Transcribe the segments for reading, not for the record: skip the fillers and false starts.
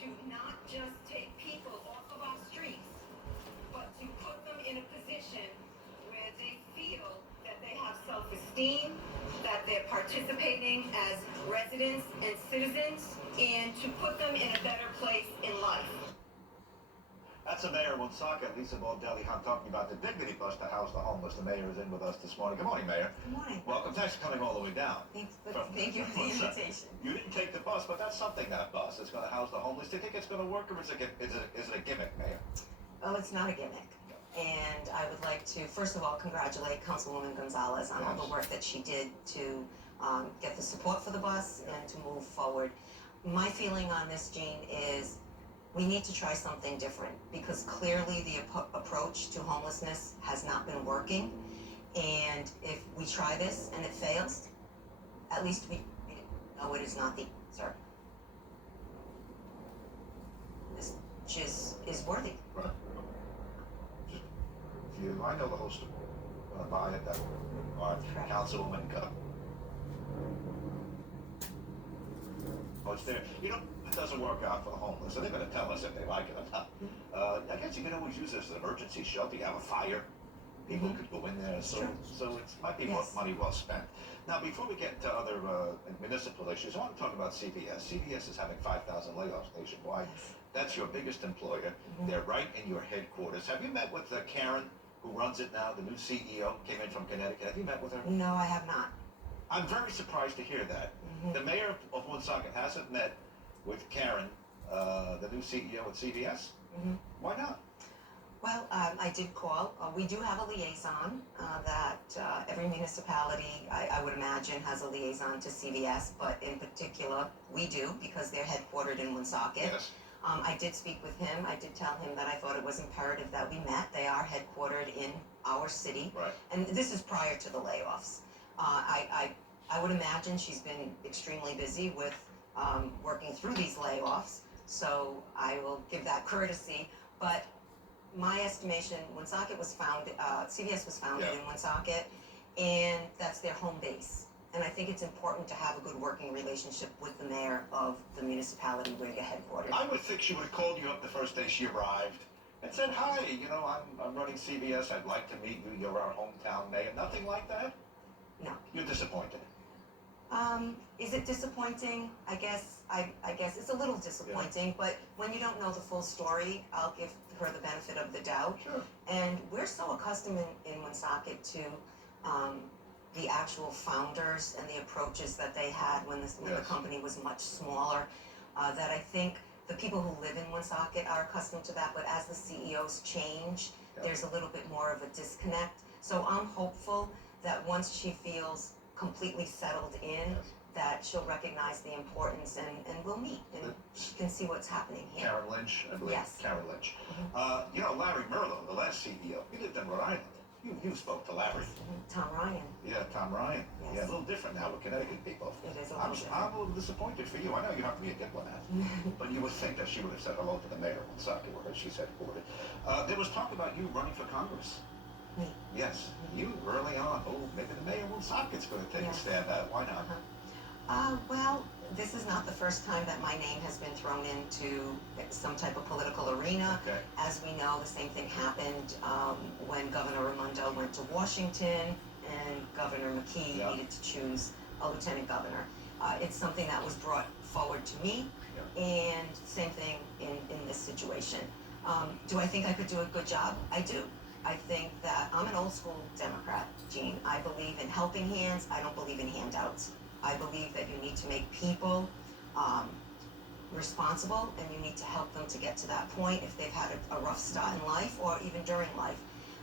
to not just take people off of our streets, but to put them in a position where they feel that they have self-esteem, that they're participating as residents and citizens, and to put them in a better place in life. That's the mayor of Woonsocket, Lisa Baldelli Hunt, talking about the Dignity Bus to house the homeless. The mayor is in with us this morning. Good morning, Mayor. Good morning. Welcome. Thanks for coming all the way down. Thank you for the invitation. You didn't take the bus, but that's something, that bus. It's going to house the homeless. Do you think it's going to work, or is it a gimmick, Mayor? Oh, it's not a gimmick. And I would like to, first of all, congratulate Councilwoman Gonzalez on all the work that she did to get the support for the bus and to move forward. My feeling on this, Jean, is we need to try something different because clearly the approach to homelessness has not been working. And if we try this and it fails, at least we know it is not the answer. This is worthy. Right. I know the whole story. Buy it, that our Councilwoman it's there. You know, it doesn't work out for the homeless, so they're going to tell us if they like it or not. I guess you can always use this as an emergency shelter. You have a fire, people could go in there, so it might be money well spent. Now, before we get to other municipal issues, I want to talk about CVS. CVS is having 5,000 layoffs nationwide. That's your biggest employer. They're right in your headquarters. Have you met with Karen, who runs it now, the new CEO, came in from Connecticut? Have you met with her? No, I have not. I'm very surprised to hear that. The mayor of Woonsocket hasn't met with Karen, the new CEO at CVS. Why not? Well, I did call. We do have a liaison that every municipality, I would imagine, has a liaison to CVS, but in particular, we do because they're headquartered in Woonsocket. Yes. I did speak with him. I did tell him that I thought it was imperative that we met. They are headquartered in our city. Right. And this is prior to the layoffs. I would imagine she's been extremely busy with working through these layoffs, so I will give that courtesy. But my estimation, Woonsocket was founded, CVS was founded in Woonsocket, and that's their home base. And I think it's important to have a good working relationship with the mayor of the municipality where you're headquartered. I would think she would have called you up the first day she arrived and said, "Hi, you know, I'm running CVS. I'd like to meet you. You're our hometown mayor." Nothing like that? No. You're disappointed. Is it disappointing? I guess it's a little disappointing, but when you don't know the full story, I'll give her the benefit of the doubt. Sure. And we're so accustomed in Woonsocket to the actual founders and the approaches that they had when the company was much smaller, that I think the people who live in Woonsocket are accustomed to that, but as the CEOs change, there's a little bit more of a disconnect. So I'm hopeful that once she feels completely settled in, that she'll recognize the importance and we'll meet and she can see what's happening here. Karen Lynch, I believe. Yes. Karen Lynch. You know, Larry Merlo, the last CEO, he lived in Rhode Island. You spoke to Larry. Tom Ryan. Yeah, Tom Ryan. Yes. Yeah, a little different now with Connecticut people. It is a little different. I'm a little disappointed for you. I know you have to be a diplomat, but you would think that she would have said hello to the mayor of Woonsocket, where she's headquartered. There was talk about you running for Congress. Me. Yes, you early on. Oh, maybe the mayor of Woonsocket's going to take a stab at it. Why not? Well, this is not the first time that my name has been thrown into some type of political arena. Okay. As we know, the same thing happened when Governor Raimondo went to Washington and Governor McKee needed to choose a lieutenant governor. It's something that was brought forward to me, and same thing in this situation. Do I think I could do a good job? I do. I think that I'm an old school Democrat, Jean. I believe in helping hands. I don't believe in handouts. I believe that you need to make people responsible, and you need to help them to get to that point if they've had a rough start in life or even during life.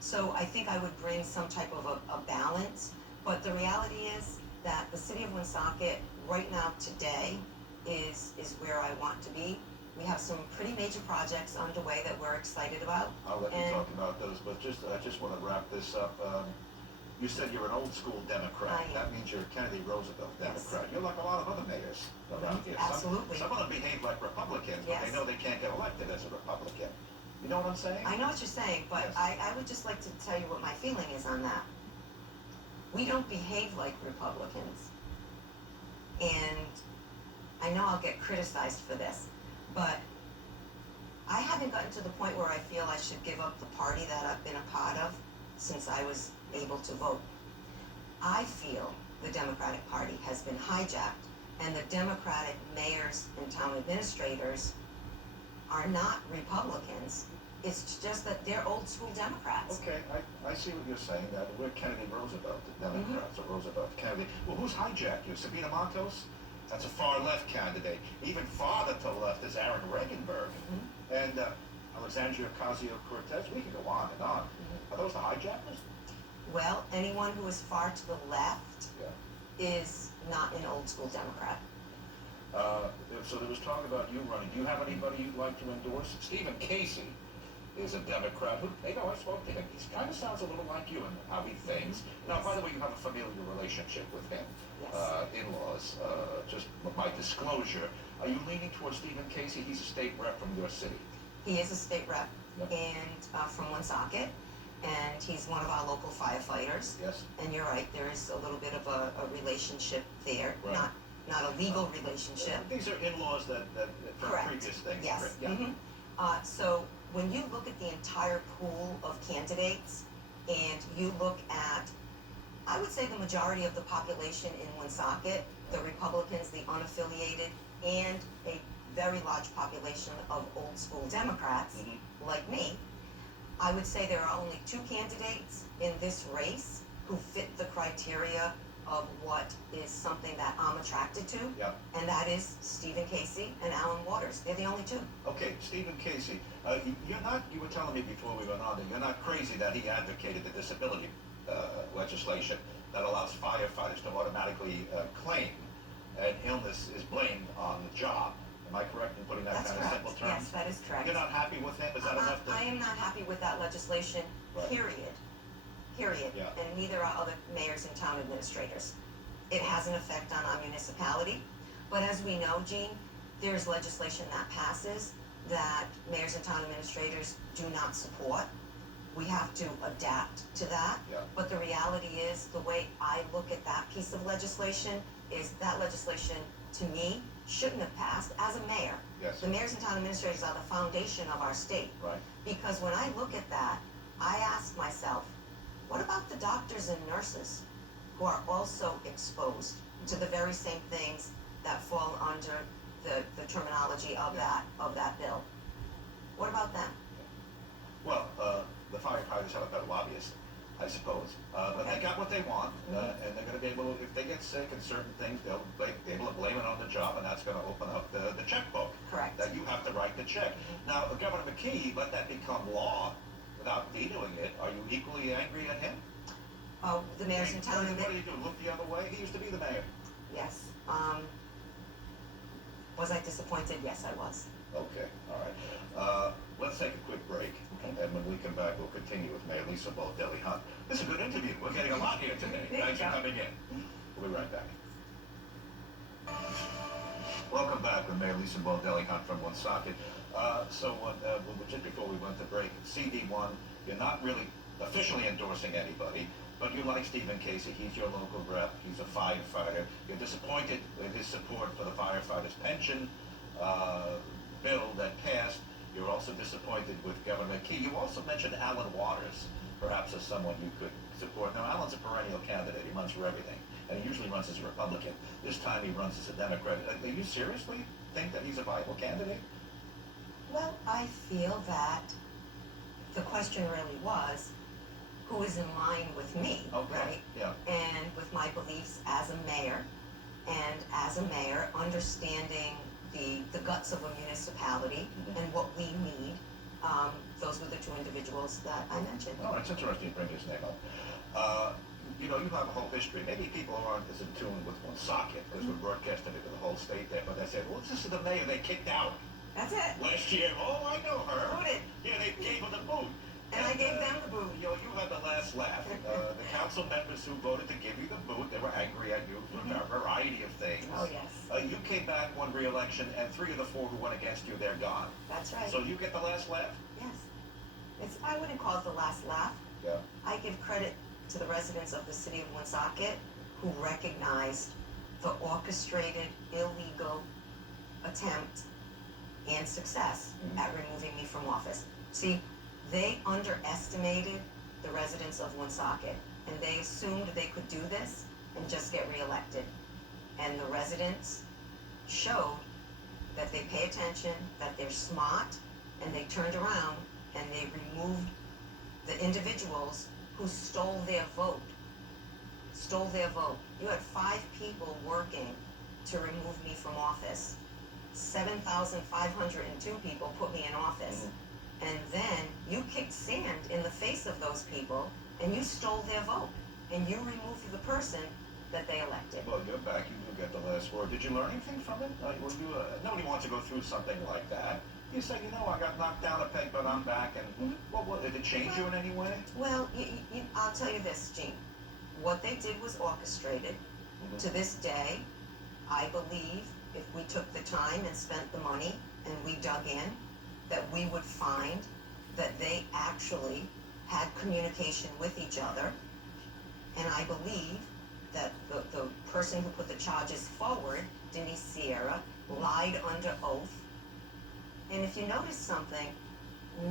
So I think I would bring some type of a balance, but the reality is that the city of Woonsocket right now today is where I want to be. We have some pretty major projects underway that we're excited about. I'll let you talk about those, but I just want to wrap this up. You said you're an old school Democrat. That means you're a Kennedy Roosevelt Democrat. You're like a lot of other mayors around here. Absolutely. Some of them behave like Republicans, but they know they can't get elected as a Republican. You know what I'm saying? I know what you're saying, but I would just like to tell you what my feeling is on that. We don't behave like Republicans. And I know I'll get criticized for this, but to the point where I feel I should give up the party that I've been a part of since I was able to vote. I feel the Democratic Party has been hijacked, and the Democratic mayors and town administrators are not Republicans. It's just that they're old school Democrats. Okay, I see what you're saying, that we're Kennedy Roosevelt, the Democrats, or Roosevelt Kennedy. Well, who's hijacked you? Sabina Montos? That's a far-left candidate. Even farther to the left is Aaron Regenberg. And Alexandria Ocasio-Cortez. We can go on and on. Are those the hijackers? Well, anyone who is far to the left Yeah. is not an old school Democrat. So there was talk about you running. Do you have anybody you'd like to endorse? Stephen Casey is a Democrat who, I spoke to him. He kind of sounds a little like you in how he thinks. Now, by the way, you have a familiar relationship with him. Yes. In-laws, just by disclosure. Are you leaning towards Stephen Casey? He's a state rep from your city. He is a state rep Yep. and from Woonsocket, and he's one of our local firefighters. Yes? And you're right, there is a little bit of a relationship there, Right. not a legal relationship. These are in-laws that from Correct. previous things. Yes. Yeah. So when you look at the entire pool of candidates and you look at, I would say the majority of the population in Woonsocket, the Republicans, the unaffiliated, and a very large population of old school Democrats like me, I would say there are only two candidates in this race who fit the criteria of what is something that I'm attracted to, Yeah. and that is Stephen Casey and Alan Waters. They're the only two. Okay, Stephen Casey, you were telling me before we went on that you're not crazy that he advocated the disability legislation that allows firefighters to automatically claim an illness is blamed on the job. Am I correct in putting that That's kind correct. of simple terms? Yes, that is correct. You're not happy with him? Is that enough to... I am not happy with that legislation, Right. period. Yeah. And neither are other mayors and town administrators. It has an effect on our municipality, but as we know, Gene, there's legislation that passes that mayors and town administrators do not support. We have to adapt to that. Yeah. But the reality is, the way I look at that piece of legislation is that legislation, to me, shouldn't have passed as a mayor. Yes. The mayors and town administrators are the foundation of our state. Right. Because when I look at that, I ask myself, what about the doctors and nurses who are also exposed to the very same things that fall under the terminology of that bill? What about them? Well, the firefighters have a better lobbyist, I suppose. But they got what they want, and they're going to be able to, if they get sick in certain things, they'll be able to blame it on the job, and that's going to open up the checkbook. Correct. That you have to write the check. Now, Governor McKee let that become law without vetoing it. Are you equally angry at him? The mayors and town What do you do? Look the other way? He used to be the mayor. Yes. Was I disappointed? Yes, I was. Okay, all right. Let's take a quick break, Okay. and when we come back, we'll continue with Mayor Lisa Baldelli Hunt. This is a good interview. We're getting a lot here today. There you Thanks for go. coming in. We'll be right back. Welcome back with Mayor Lisa Baldelli Hunt from Woonsocket. Just before we went to break, CD1, you're not really officially endorsing anybody, but you like Stephen Casey. He's your local rep. He's a firefighter. You're disappointed with his support for the firefighters' pension bill that passed. You're also disappointed with Governor McKee. You also mentioned Alan Waters, perhaps as someone you could support. Now, Alan's a perennial candidate. He runs for everything, and he usually runs as a Republican. This time he runs as a Democrat. Do you seriously think that he's a viable candidate? Well, I feel that the question really was, who is in line with me, Okay, right? yeah. And with my beliefs as a mayor, and as a mayor, understanding the guts of a municipality and what we need, those were the two individuals that I mentioned. Oh, it's interesting you bring his name up. You know, you have a whole history. Maybe people aren't as in tune with Woonsocket because we're broadcasting it to the whole state there, but they say, well, this is the mayor they kicked out That's it. last year. Oh, I know her. Booted. Yeah, they gave her the boot. And I gave them the boot. You know, you had the last laugh. The council members who voted to give you the boot, they were angry at you for a variety of things. Oh, yes. You came back, won re-election, and 3 of the 4 who went against you, they're gone. That's right. So you get the last laugh? Yes. I wouldn't call it the last laugh. Yeah. I give credit to the residents of the city of Woonsocket who recognized the orchestrated, illegal attempt and success at removing me from office. See, they underestimated the residents of Woonsocket, and they assumed they could do this and just get reelected. And the residents showed that they pay attention, that they're smart, and they turned around and they removed the individuals who stole their vote. Stole their vote. You had 5 people working to remove me from office. 7,502 people put me in office. And then you kicked sand in the face of those people and you stole their vote. And you removed the person that they elected. Well, you're back. You do get the last word. Did you learn anything from it? Nobody wants to go through something like that. You say, I got knocked down a peg, but I'm back. And did it change you in any way? Well, I'll tell you this, Gene. What they did was orchestrated. To this day, I believe if we took the time and spent the money and we dug in, that we would find that they actually had communication with each other. And I believe that the person who put the charges forward, Denise Sierra, lied under oath. And if you notice something,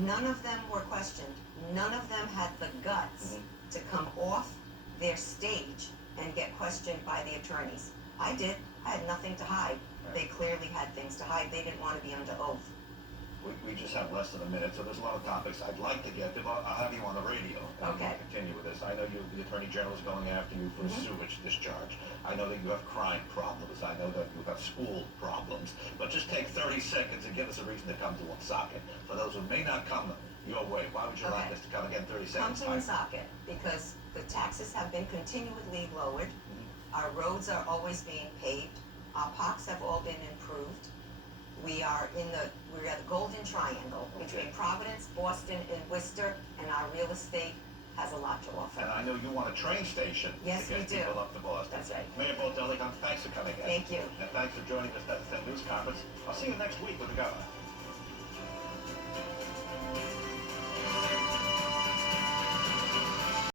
none of them were questioned. None of them had the guts to come off their stage and get questioned by the attorneys. I did. I had nothing to hide. They clearly had things to hide. They didn't want to be under oath. We just have less than a minute, so there's a lot of topics I'd like to get to, but I'll have you on the radio. And Okay. we'll continue with this. I know the Attorney General is going after you for sewage discharge. I know that you have crime problems. I know that you have school problems. But just take 30 seconds and give us a reason to come to Woonsocket. For those who may not come your way, why would you like us to come again 30 Come seconds? to Woonsocket because the taxes have been continually lowered. Our roads are always being paved. Our parks have all been improved. We're at the Golden Triangle between Providence, Boston, and Worcester, and our real estate has a lot to offer. And I know you want a train station Yes, to we get do. people up to Boston. That's right. Mayor Bo Delicon, thanks for coming in. Thank you. And thanks for joining us at the news conference. I'll see you next week with the governor.